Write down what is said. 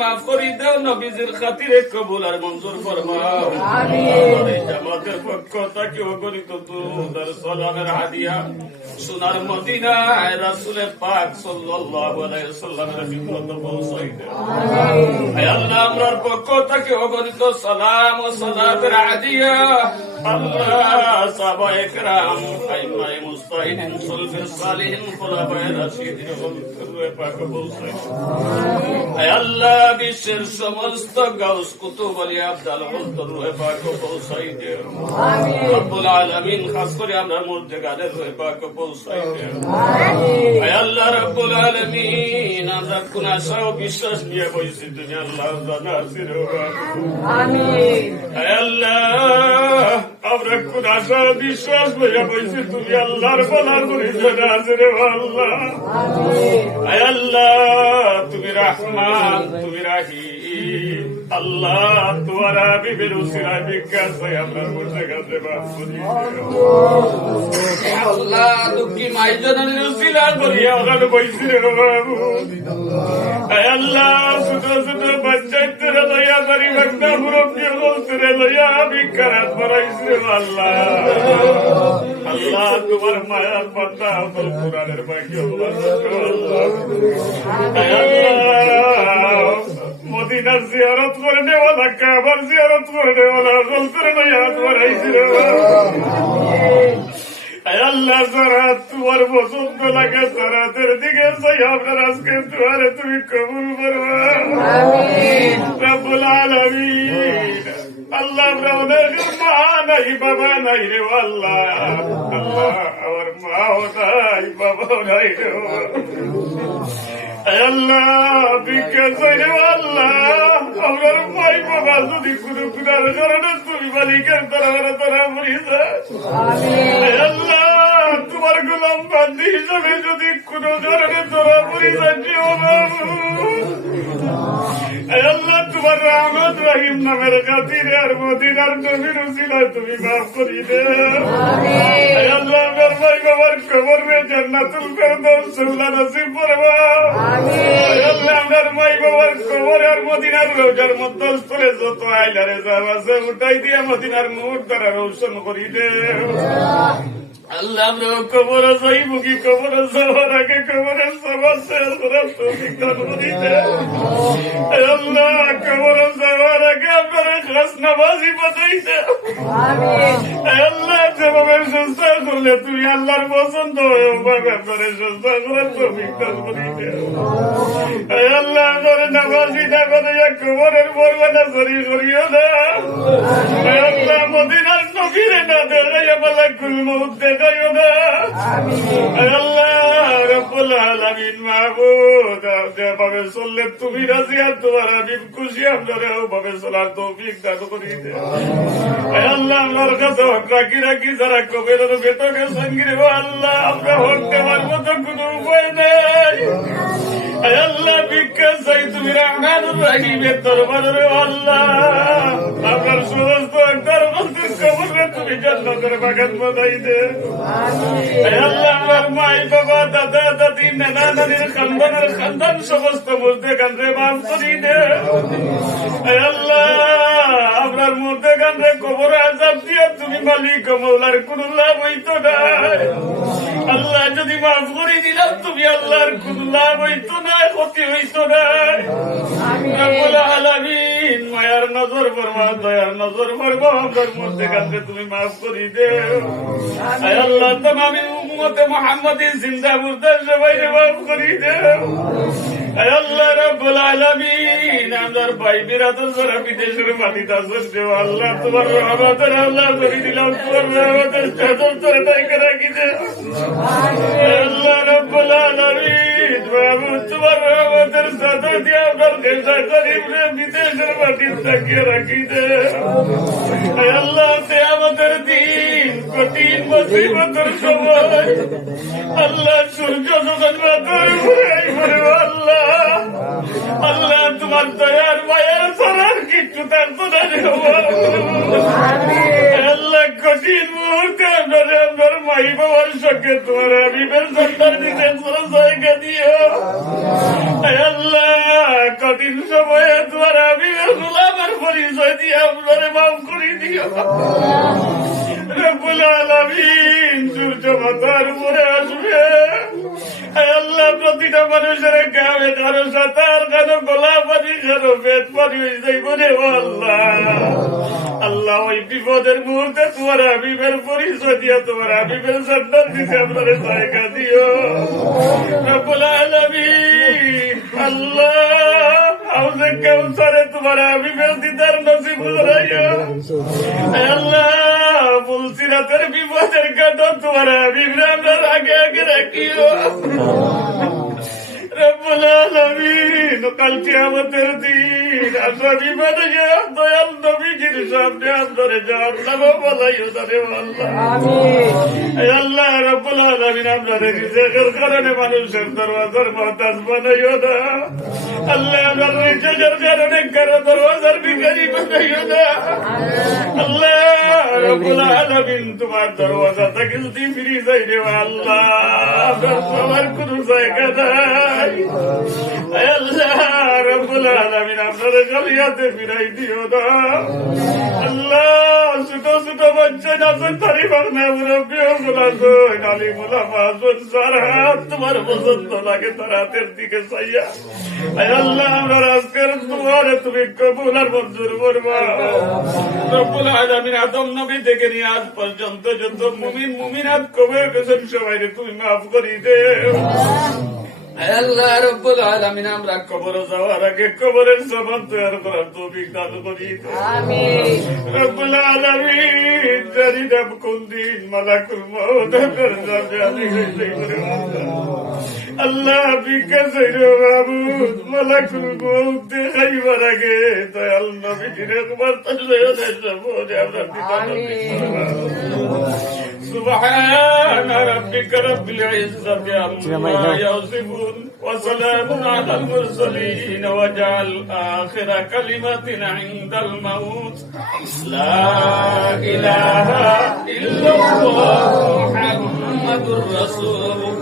মাফ করি দেও, নবীজির খাতিরে কবুল আর মঞ্জুর ফরমাও। আমিন। এই জামাতের পক্ষ থেকে অগণিত দুরূদ আর সালামের হাদিয়া সোনার মদিনায় রাসূলের পাক সাল্লাল্লাহু আলাইহি ওয়াসাল্লামের খিদমতে পৌঁছাই দেও। আমিন। হে আল্লাহ, আমরার পক্ষ থেকে অগণিত সালাম ও সালাতের হাদিয়া আল্লাহ সাহাবায়ে কেরাম, আইম্মায়ে মুজতাহিদিন, সুলফে সালিহিন, খুলাফায়ে রাশিদিন রূহে পাক পৌঁছাই দেও। হে আল্লাহ, বিশ্বের সমস্ত গাউস কুতুব আলিয়া আফজাল রূহে পাক পৌঁছাই দেও। আমিন। রব্বুল আলামিন, খাস করে আমরা মুর্দেগানের রূহে পাক পৌঁছাই দেও। আমিন। হে আল্লাহ রব্বুল আলামিন, আমরা কোন আশা ও বিশ্বাস নিয়ে বসেছি তুমি আল্লাহ জানা আছিস। আমিন। হে আল্লাহ, আমরা কোন আশা বিশ্বাস লইয়া বসেছি তুমি আল্লাহর বলার বলি জানা আছিস আল্লাহ। আমিন। হে আল্লাহ, তুমি রহমান, তুমি রাহিম আল্লাহ, তোমার হাবিবের উসিলায় বিজ্ঞান চাই আমরা মুর্দেগাতে মাফ করি আল্লাহ। দুঃখী মাই জননীর উসিলা করিয়া ওখানে বসছি রে বাবু। আল্লাহ, ছোট ছোট বাচ্চাদের লইয়া বাড়ি বাগনা মুরব্বী বলতে লইয়া বিজ্ঞান বাড়াইছি রে আল্লাহ। আল্লাহ, তোমার মায়ার পাতা কোরআনের বাক্য মদিনার জিয়ারত করে নেওয়ালা, কাবার জিয়ারত করে নেওয়ালা বলতে লইয়া বাড়াইছি রে আল্লাহ। যারা তোমার পছন্দ লাগে তারাদের দিকে চাই আপনার আজকে তোমারে তুমি কবুল করবা রব্বুল আলামিন। আল্লাহ, আমরা অনেক মা নাই বাবা নাই রে আল্লাহ। আল্লাহ, আমার মাও নাই বাবাও নাই রে আল্লাহ। বিজ্ঞান চাই রে আল্লাহ, আমার মাই বাবা যদি কোনো গুনার কারণে তুমি মালিকের তারা মরি যায় আল্লাহ, তোমার গোলাম বান্দি হিসাবে যদি কোন কারণে তোরা মরি যাচ্ছি আল্লাহ, তোমার রহমত রহিম নামের খাতিরে আর মদিনার নবীর উসিলায় তুমি মাফ করি দে আল্লাহ। আমার ভাই বাবার কবর রে জান্নাতুল ফেরদাউস সুলা নসিব ফরমা আল্লাহ। আমার ভাই বাবার কবর আর মদিনার রওজার মধ্যস্থলে যত আইলারে যাওয়া আছে উঠাই দিয়ে মদিনার মুখ দ্বারা রোশন করি দে আল্লাহ। আমরা কবর যাই মুখী কবর যাওয়ার আগে কবরের সবার শেষ করার তৌফিক দান করি দে আল্লাহ। কবর যাওয়ার আগে আপনারা খাস নামাজি বানাইছে আল্লাহ। যেভাবে সুস্থ করলে তুমি আল্লাহর পছন্দ ওইভাবে আপনারা সুস্থ করার তৌফিক দান করি দে আল্লাহ। আপনারা নামাজি না বানাইয়া কবরের বরবানা সরি করিও না আল্লাহ। মদিনার নবীরে না দেখাইয়া মালাকুল মউত দেখাইও না আল্লাহ। রব্বুল আলামিন, মাহবুব, যেভাবে চললে তুমি রাজি আর তোমার হাবিব খুশি, আপনারা ওভাবে চলার তৌফিক দান করি দে আল্লাহ। আমার কাছে হক রাখি রাখি যারা কবেরের বেতনে সঙ্গী আল্লাহ, আমরা হক দেওয়ার মতো কোন উপায় নেই আল্লাহ। ভিক্ষা চাই তুমি রহমানুর রহিমের দরবারে আল্লাহ। আপনার সমস্ত দরবারের কবরে তুমি জান্নাতের বাগান বানাই দে আল্লাহ। আমার মাই বাবা দাদা দাদি নানা নানির খানদান সমস্ত মুর্দেগান রে মাফ করি দে আল্লাহ। আপনার মুর্দেগান রে কবর আযাব দিয়া তুমি মালিক মওলার কোন লাভ হইতো না আল্লাহ। যদি মাফ করে দিলাম তুমি আল্লাহর কোন লাভ হইতো না, ক্ষতি হইতো না রব্বুল আলামিন। মায়ার নজর ফরমা, দয়ার নজর ফরমা, আপনার মুর্দেগান রে তুমি মাফ করি দে আল্লাহ। তামামি উম্মতে মুহাম্মাদি জিন্দা মুর্দা সবাইকে মাফ করি দে আল্লাহ। রব্বুল আলামিন, আমার ভাই বিরাদর যারা বিদেশের মাটিতে আছেন দেও আল্লাহ, তোমার রহমতের আল্লাহ করে দিলাম, তোমার রহমতের চাদর ধরে ডাইকে রাখি দে আল্লাহ। রব্বুল আলামিন, তোমার রহমতের চাদর দিয়ে আপনার দেশা গরিবরে বিদেশের মাটিতে তাকিয়ে রাখি দে আল্লাহ। আমাদের দিন কঠিন মুসিবতের সময় আল্লাহ, সূর্য যখন মাথার উপরে আল্লাহ আল্লাহ, তোমার দয়ার মায়ের ছাড়ার কিছু থাকতো না আল্লাহ। কঠিন মুহূর্তে আপনার মাই বাবার সঙ্গে তোমার হাবিবের সন্তান দিতে জায়গা দিও। আল্লাহ কঠিন সময়ে তোমার হাবিবের গোলামের পরিচয় দিয়ে আপনারে মাফ করে দিও। রব্বুল আলামিন সূর্য মাথার উপরে আসবে। আল্লাহ প্রতিটা মানুষের গায়ে কারো সাঁতার, কারো গলা পানি, কারো পেট পানি হয়ে যাইব রে আল্লাহ। আল্লাহ ওই বিপদের মুহূর্তে তোমার হাবিবের পরিচয় দিয়া তোমার হাবিবের সন্তান দিতে আপনার জায়গা দিও। রব্বুল আলামিন আল্লাহ হাউজে কাউসারে তোমার হাবিবের দিদার নসিব করাইও। আল্লাহ ফুলসিরাতের বিপদের কাটা তোমার হাবিবরে আপনার আগে আগে রাখিও। রব্বুল আলামিন কাল কিয়ামতের দিন আসামি বানাইয়া দয়াল নবীজির সামনে আপনারে জাহান্নামে বলাইও তারে আল্লাহ। আল্লাহ রব্বুল আলামিন আপনারে রিজিকের কারণে মানুষের দরওয়াজার মুহতাজ বানাইও না। আল্লাহ আপনার রিজিকের কারণে কারো দরওয়াজার ভিখারি বানাইও না। আল্লাহ রব্বুল আলামিন তোমার দরওয়াজা থেকে যদি ফিরে যাই রে আল্লাহ আপনার সবার কোনো জায়গা নাই। আল্লাহ রব্বুল আলামিন আপনারে গলিয়াতে ফিরাই দিও না। আল্লাহ ছোট ছোট বাচ্চা আছেন তারিফার না মুরব্বী ওগুলো আছেন আলিমুল্লাহ মাসুদ সারা তোমার পছন্দ লাগে তার হাতের দিকে চাইয়া। আল্লাহ আমার আজকের তোমারে তুমি কবুল আর মঞ্জুর করবা। রব্বুল আলামিন আদম নবী থেকে নিয়ে আজ পর্যন্ত যত মুমিন মুমিনাত কবর গেছেন সবাইকে তুমি মাফ করে দেও। আল্লাহ রব্বুল আলামিন আমরা কবরে যাওয়ার আগে কবরের জবান তৈরি করার তৌফিক দান করি। আমিন। রব্বুল আলামিন জানি না কোন দিন মালাকুল মউত আপনার জানে আল্লাহ বিকাশে মাহবুব মালাকুল মউত দেখাইবার আগে দয়াল নবীজির একবার তাজরিয়া বলে আমরা দিতাম। سبحان ربك رب العزة عما يصفون وسلام على المرسلين واجعل آخر كلمة عند الموت لا إله إلا الله محمد رسول